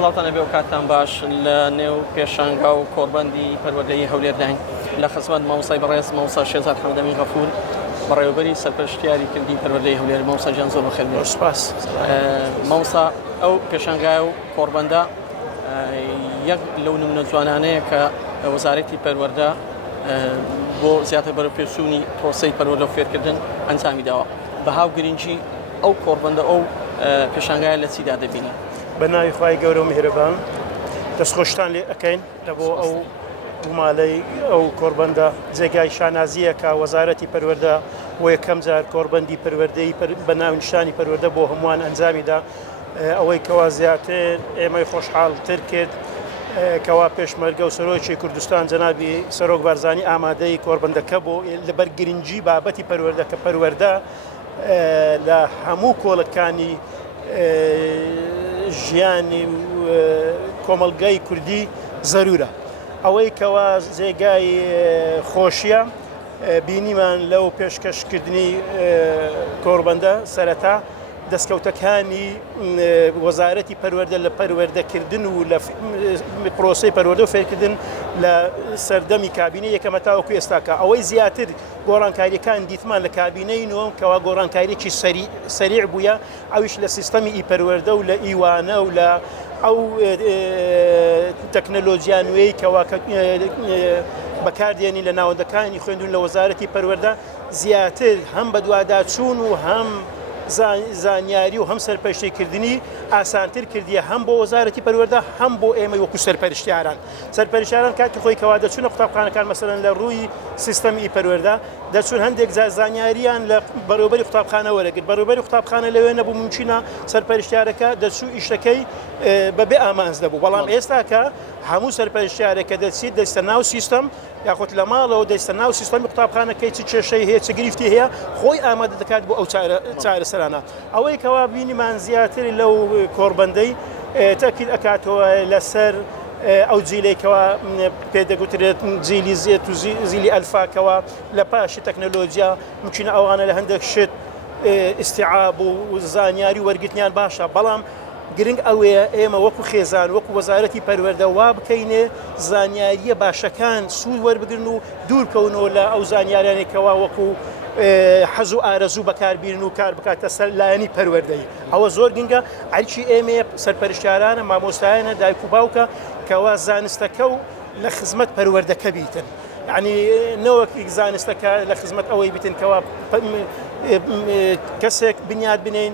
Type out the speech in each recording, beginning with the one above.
سڵاتانە بێ و کاتتان باش لە نێو پێشانگا و کۆڕبەندی پەروەردەیی هەولێرداین لە خزمەت مامۆستای بەڕێز مامۆستا شێرزاد حەمەدەمین غەفور بەڕێوەبەری سەرپەرشتیاری کردی پەروەردەیی هەولێر. مامۆستا گیان زۆر بەخێر بێت. سپاس. مامۆستا ئەو پێشانگایە و کۆڕبەندە یەک لەو نمونە جوانانەیە کە وەزارەتی پەروەردە بۆ زیاتر بەرەو پێچوونی پرۆسەی پەروەردە و فێرکردن ئەنجامی داوە. بە هاو گرنگی ئەو کۆڕبەندە ئەو پێشانگایە لە چیدا دەبینی؟ بە ناوی خوای گەورە و میهرەبان دەستخۆشتان لێ ئەەکەین لە بۆ ئەو بوومالەی ئەو کۆڕبەندە جێگای شانازیە کە وەزارەتی پەروەردە بۆ یەکەم جار کۆڕبەندی پەروەردەی بە ناونیشانی پەروەردە بۆ هەمووان ئەنجامیدا. ئەوەی کەوا زیاتر ئێمەی خۆشحاڵتر کرد کەوا پێشمەرگە و سەرۆکی کوردستان جەنابی سەرۆک بارزانی ئامادەی کۆڕبەندەکە بۆ لەبەر گرنگی بابەتی پەروەردە کە پەروەردە لە هەموو کۆڵەکانی ژیانی کۆمەلگای کوردی زەرورە. ئەوەی کەوا جێگای خۆشیە بینیمان لەو پێشکەشکردنی کۆڕبەندە سەرەتا دەستکەوتەکانی وەزارەتی پەروەردە لە پەروەردەکردن و لە پرۆسەی پەروەردە و فێرکردن لە سەردەمی کابینەی یەکەمە تاوەکو ئێستاکە. ئەوەی زیاتر گۆڕانکاریەکان دیتمان لە کابینەی نوۆم کەوا گۆڕانکاریێکی سەریع بووە، ئەویش لە سیستەمی ئیپەروەردە و لە ئیوانە و لە ئەو تەکنەلۆجیا نوێی کەوا بەکاردێنی لە ناوەندەکانی خوێندون لە وەزارەتی پەروەردە زیاتر هەم بە دوواداچوون و هەم زانیاری و هەم سەرپەرشتیکردنی ئاسانتر کردیە هەم بۆ وەزارەتی پەروەردە هەم بۆ ئێمە وەکو سەرپەرشتیاران کاتی خۆی کەوا دەچوونە قوتابخانەکان مەسەلەن لە ڕووی سیستەمی پەروەردە دەچوون هەندێک زانیاریان لە بەروبەری قوتابخانە وەرەگرت. بەروبەری قوتابخانە لەوێ نەبوو ممکنە سەرپەرشتیارەکە دەچوو ئیشەکەی بەبێ ئامانز دەبوو. بەڵام ئێستا کە هەموو سەرپەرشتیارێکە دەچیت دەستە ناو سیستەم یاخۆت لە ماڵەوە دەستە ناو سیستەمی قوتابخانەکەی چ کێشەی هەیە چ گرفتی هەیە خۆی ئامادە دەکات بۆ ئەو چارەسەرانە. ئەوەی کەوا بینیمان زیاتر لەو کۆڕبەندەی تاکید ئەکاتەوە لەسەر ئەو جیلێکەوە پێدەگوترێت جیلی زێت و زیلی ئەلفاکەوە لە پاشی تەکنەلۆجیا ممکنە ئەوانە لە هەندێک شت ئیستیعاب و زانیاری وەرگرتنیان باشە. بەڵام گرنگ ئەوەیە ئێمە وەکو خێزان وەکو وەزارەتی پەروەردە وا بکەینێ زانیاریە باشەکان سوود وەربگرن و دوورکەونەوە لە ئەو زانیاریانێکەوە وەکو حەز و ئارەزوو بەکاربیرن و کار بکاتە سەر لایەنی پەروەردەی. ئەوە زۆر گرنگە. ئەرچی ئێمە سەرپەرشتیارانە مامۆستایانە دایک و باوکە کەوا زانستەکە و لە خزمەت پەروەردەکە بیتن. یعنی نەوەکی زانستەکە لە خزمەت ئەوەی بیتن کەوا کەسێک بنیاد بنین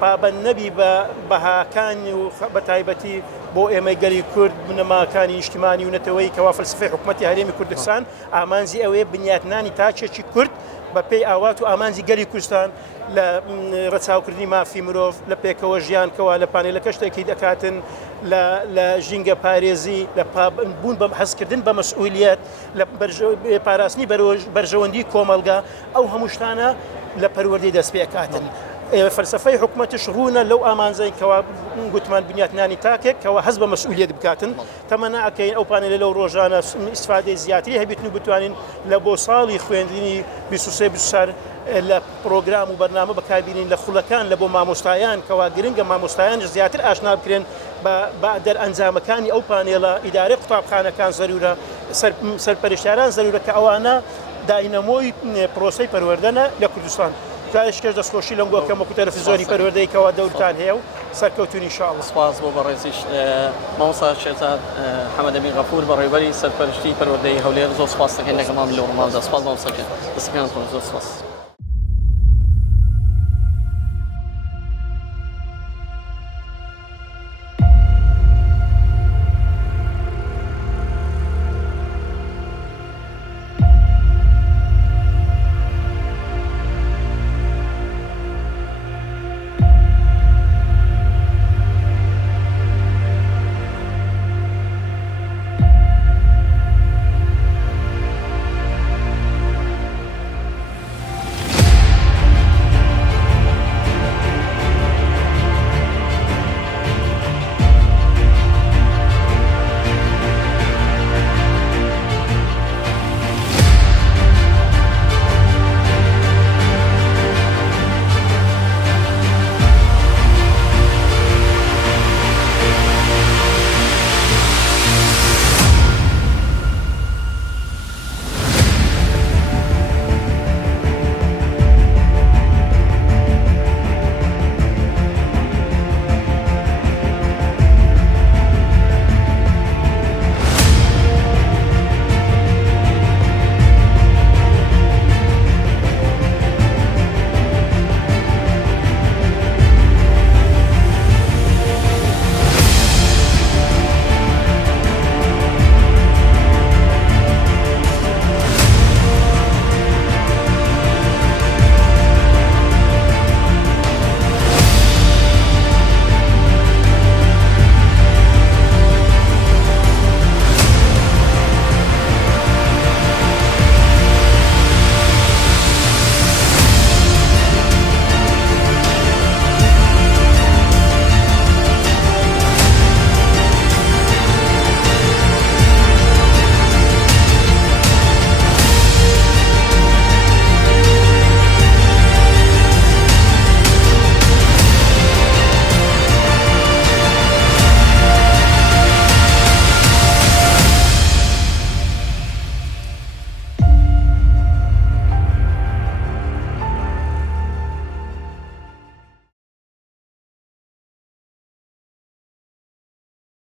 پابەند نەبی بە بەهاکانی و بە تایبەتی بۆ ئێمەی گەلی کورد بنەماکانی نیشتیمانی و نەتەوەی کەوا فەلسفەی حکوومەتی هەرێمی کوردستان ئامانزی ئەوەیە بنیاتنانی تاچێکی کورد بە پێی ئاوات و ئامانزی گەلی کوردستان لە ڕەچاوکردنی مافی مرۆڤ لە پێکەوە ژیانکەوە لە پانێلەکە شتێکی دەکاتن لە ژینگە پارێزی لە بوون بە حەزکردن بە مەسئولیەت لە پاراستنی بەرژەوەندی کۆمەلگا ئەو هەموو شتانە لە پەروەردەی دەست پێکاتن. فەلسفەی حکوومەتش ڕوونە لەو ئامانزەی کەوا گوتمان بنیاتنانی تاکێک کەوا هەست بە مەسئولیەت بکاتن. تەمەنا ئەکەین ئەو پانێلە لەو ڕۆژانە ئیسفادەی زیاتری هەبێتن و بتوانین لە بۆ ساڵی خوێندنی 23 لە پرۆگرام و بەرنامە بەکاربیێنین لە خوڵەکان لە بۆ مامۆستایان کەوا گرنگە مامۆستایانش زیاتر ئاشنا بکرێن بە دەرئەنجامەکانی ئەو پانێڵە ئیدارەی قوتابخانەکان زەرورە سەرپەرشتیاران زەرورە کە ئەوانە داینەمۆی پرۆسەی پەروەردەنە لە کوردستان. کارشکەش دەستخۆشی لەم گۆکەم وەکو تەلەڤیزۆنی پەروەردەی کەوا دەورتان هەیە و سەرکەوتوون ئینشاءڵڵا. سپاس بۆ بەڕێزیش مامۆستا شێرزاد حەمەدەمین غەفور بەڕێوەبەری سەرپەرشتی پەروەردەیی هەولێر زۆر سپاس دەکەین لەگەڵمان لەو ڕۆماندا. سپاس مامۆستا گیان دەستەکانتان زۆر سپاس.